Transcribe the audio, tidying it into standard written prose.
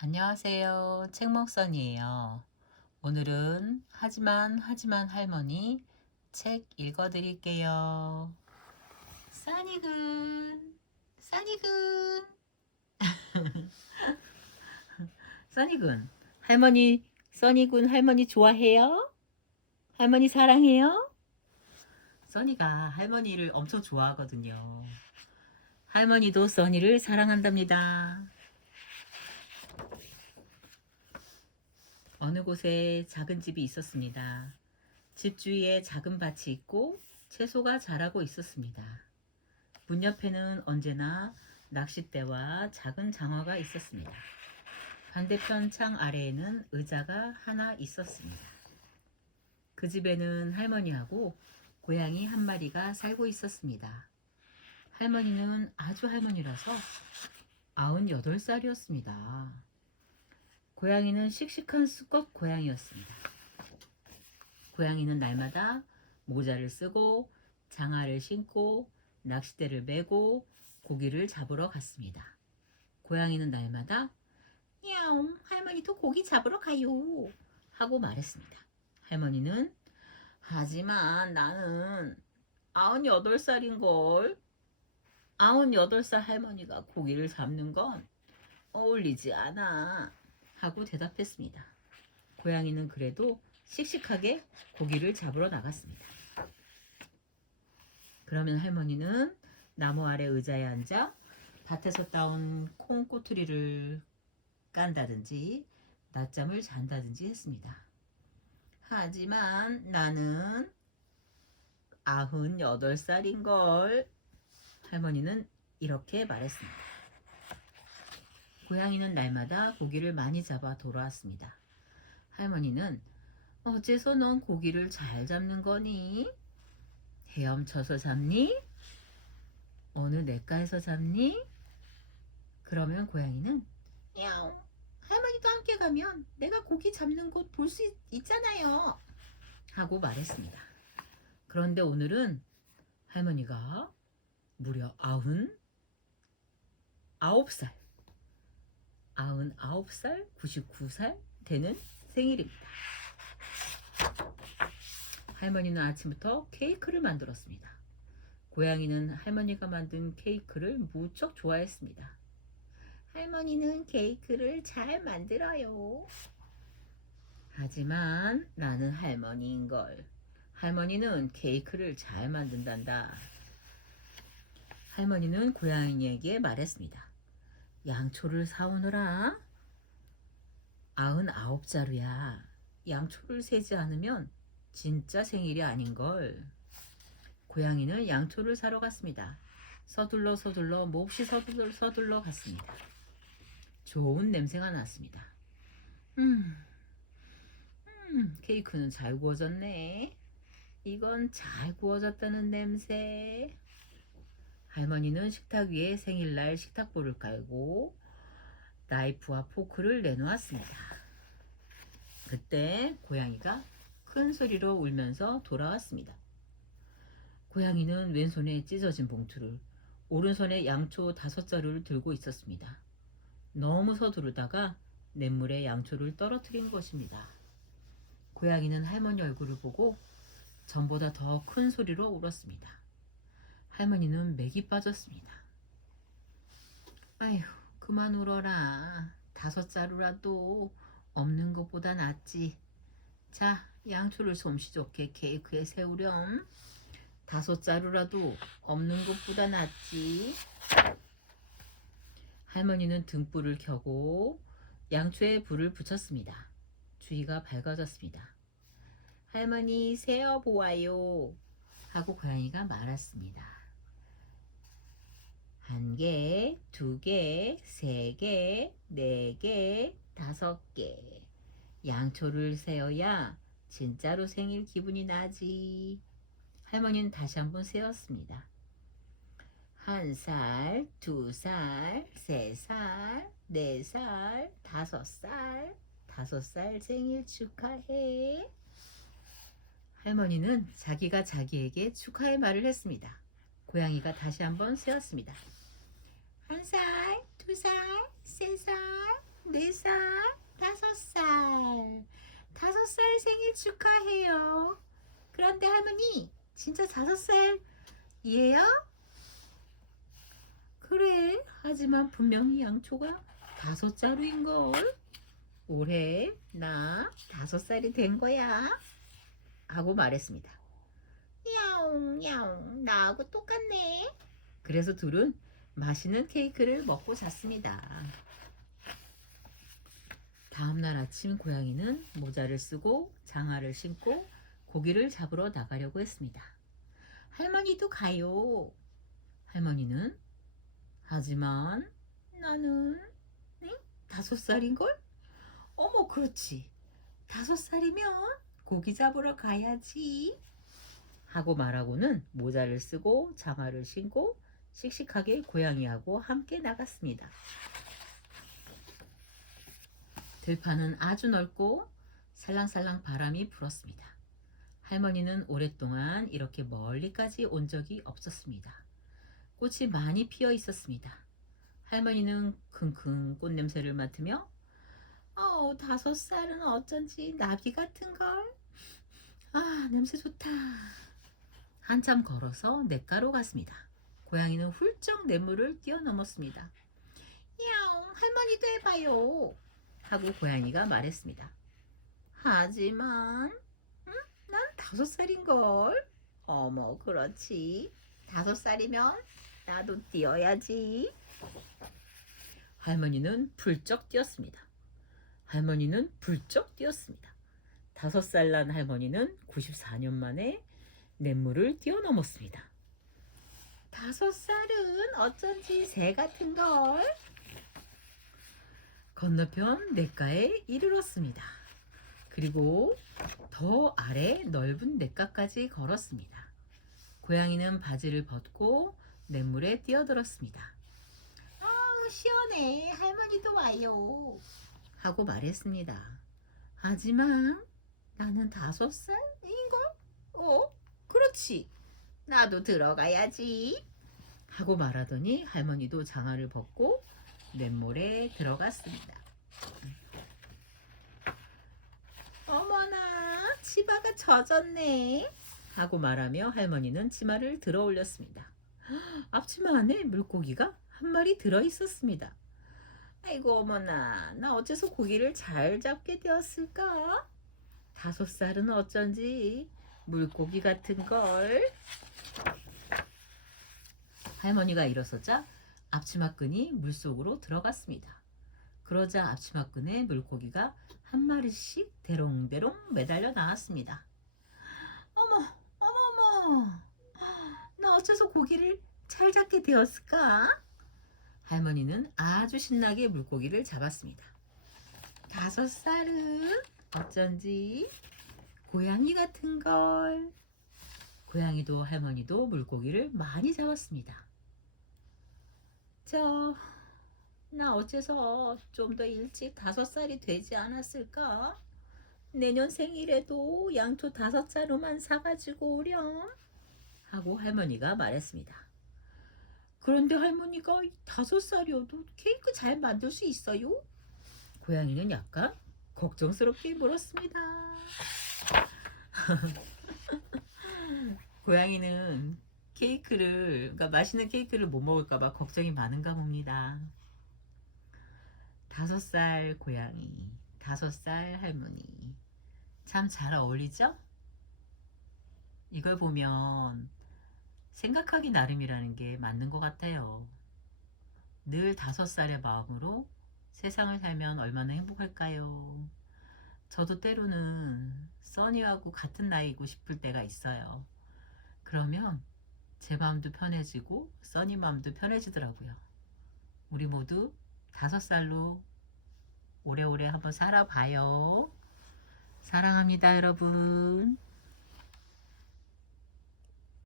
안녕하세요. 책먹선이에요. 오늘은 하지만 할머니 책 읽어드릴게요. 써니군. 써니군, 할머니 좋아해요? 할머니 사랑해요? 써니가 할머니를 엄청 좋아하거든요. 할머니도 써니를 사랑한답니다. 어느 곳에 작은 집이 있었습니다. 집 주위에 작은 밭이 있고 채소가 자라고 있었습니다. 문 옆에는 언제나 낚싯대와 작은 장화가 있었습니다. 반대편 창 아래에는 의자가 하나 있었습니다. 그 집에는 할머니하고 고양이 한 마리가 살고 있었습니다. 할머니는 아주 할머니라서 98살이었습니다. 고양이는 씩씩한 수컷 고양이였습니다. 고양이는 날마다 모자를 쓰고 장화를 신고 낚싯대를 메고 고기를 잡으러 갔습니다. 고양이는 날마다 야옹 할머니도 고기 잡으러 가요 하고 말했습니다. 할머니는 하지만 나는 98살인걸. 98살 할머니가 고기를 잡는 건 어울리지 않아 하고 대답했습니다. 고양이는 그래도 씩씩하게 고기를 잡으러 나갔습니다. 그러면 할머니는 나무 아래 의자에 앉아 밭에서 따온 콩꼬투리를 깐다든지 낮잠을 잔다든지 했습니다. 하지만 나는 98살인걸. 할머니는 이렇게 말했습니다. 고양이는 날마다 고기를 많이 잡아 돌아왔습니다. 할머니는 어째서 넌 고기를 잘 잡는 거니? 헤엄쳐서 잡니? 어느 냇가에서 잡니? 그러면 고양이는 야옹 할머니도 함께 가면 내가 고기 잡는 곳 볼 수 있잖아요 하고 말했습니다. 그런데 오늘은 할머니가 무려 99살 99살 되는 생일입니다. 할머니는 아침부터 케이크를 만들었습니다. 고양이는 할머니가 만든 케이크를 무척 좋아했습니다. 할머니는 케이크를 잘 만들어요. 하지만 나는 할머니인걸. 할머니는 케이크를 잘 만든단다. 할머니는 고양이에게 말했습니다. 양초를 사오너라. 99자루야. 양초를 세지 않으면 진짜 생일이 아닌걸. 고양이는 양초를 사러 갔습니다. 서둘러 몹시 서둘러 갔습니다. 좋은 냄새가 났습니다. 케이크는 잘 구워졌네. 이건 잘 구워졌다는 냄새. 할머니는 식탁 위에 생일날 식탁보를 깔고 나이프와 포크를 내놓았습니다. 그때 고양이가 큰 소리로 울면서 돌아왔습니다. 고양이는 왼손에 찢어진 봉투를, 오른손에 양초 5자루를 들고 있었습니다. 너무 서두르다가 냇물에 양초를 떨어뜨린 것입니다. 고양이는 할머니 얼굴을 보고 전보다 더 큰 소리로 울었습니다. 할머니는 맥이 빠졌습니다. 아휴, 그만 울어라. 5자루라도 없는 것보다 낫지. 자, 양초를 솜씨 좋게 케이크에 세우렴. 5자루라도 없는 것보다 낫지. 할머니는 등불을 켜고 양초에 불을 붙였습니다. 주위가 밝아졌습니다. 할머니 세어 보아요 하고 고양이가 말했습니다. 1개, 2개, 3개, 4개, 5개. 양초를 세어야 진짜로 생일 기분이 나지. 할머니는 다시 한번 세었습니다. 1살, 2살, 3살, 4살, 5살, 5살 생일 축하해. 할머니는 자기가 자기에게 축하의 말을 했습니다. 고양이가 다시 한번 세었습니다. 1살, 2살, 3살, 4살, 5살. 5살 생일 축하해요. 그런데 할머니, 진짜 5살이에요? 그래, 하지만 분명히 양초가 5자루인걸. 올해 나 5살이 된 거야. 하고 말했습니다. 야옹, 야옹, 나하고 똑같네. 그래서 둘은 맛있는 케이크를 먹고 잤습니다. 다음날 아침 고양이는 모자를 쓰고 장화를 신고 고기를 잡으러 나가려고 했습니다. 할머니도 가요. 할머니는 하지만 나는 5살인걸? 어머 그렇지. 5살이면 고기 잡으러 가야지. 하고 말하고는 모자를 쓰고 장화를 신고 씩씩하게 고양이하고 함께 나갔습니다. 들판은 아주 넓고 살랑살랑 바람이 불었습니다. 할머니는 오랫동안 이렇게 멀리까지 온 적이 없었습니다. 꽃이 많이 피어 있었습니다. 할머니는 킁킁 꽃 냄새를 맡으며 5살은 어쩐지 나비 같은걸. 아, 냄새 좋다. 한참 걸어서 냇가로 갔습니다. 고양이는 훌쩍 냇물을 뛰어넘었습니다. 야옹, 할머니도 해봐요. 하고 고양이가 말했습니다. 하지만 난 5살인걸. 어머 그렇지. 5살이면 나도 뛰어야지. 할머니는 불쩍 뛰었습니다. 할머니는 불쩍 뛰었습니다. 5살 난 할머니는 94년 만에 냇물을 뛰어넘었습니다. 5살은 어쩐지 새 같은걸. 건너편 냇가에 이르렀습니다. 그리고 더 아래 넓은 냇가까지 걸었습니다. 고양이는 바지를 벗고 냇물에 뛰어들었습니다. 시원해. 할머니도 와요. 하고 말했습니다. 하지만 나는 5살인걸? 그렇지. 나도 들어가야지. 하고 말하더니 할머니도 장화를 벗고 냇물에 들어갔습니다. 어머나, 치마가 젖었네. 하고 말하며 할머니는 치마를 들어 올렸습니다. 앞치마 안에 물고기가 한 마리 들어 있었습니다. 아이고 어머나, 나 어째서 고기를 잘 잡게 되었을까? 5살은 어쩐지 물고기 같은 걸. 할머니가 일어서자 앞치마끈이 물속으로 들어갔습니다. 그러자 앞치마끈에 물고기가 한 마리씩 대롱대롱 매달려 나왔습니다. 어머, 나 어째서 고기를 잘 잡게 되었을까? 할머니는 아주 신나게 물고기를 잡았습니다. 5살은 어쩐지 고양이 같은 걸. 고양이도 할머니도 물고기를 많이 잡았습니다. 나 어째서 좀 더 일찍 5살이 되지 않았을까? 내년 생일에도 양초 5자루만 사가지고 오렴. 하고 할머니가 말했습니다. 그런데 할머니가 5살이어도 케이크 잘 만들 수 있어요? 고양이는 약간 걱정스럽게 물었습니다. 고양이는 그러니까 맛있는 케이크를 못 먹을까봐 걱정이 많은가 봅니다. 5살 고양이, 5살 할머니. 참 잘 어울리죠? 이걸 보면 생각하기 나름이라는 게 맞는 것 같아요. 늘 5살의 마음으로 세상을 살면 얼마나 행복할까요? 저도 때로는 써니하고 같은 나이고 싶을 때가 있어요. 그러면 제 마음도 편해지고 써니 마음도 편해지더라고요. 우리 모두 5살로 오래오래 한번 살아봐요. 사랑합니다, 여러분.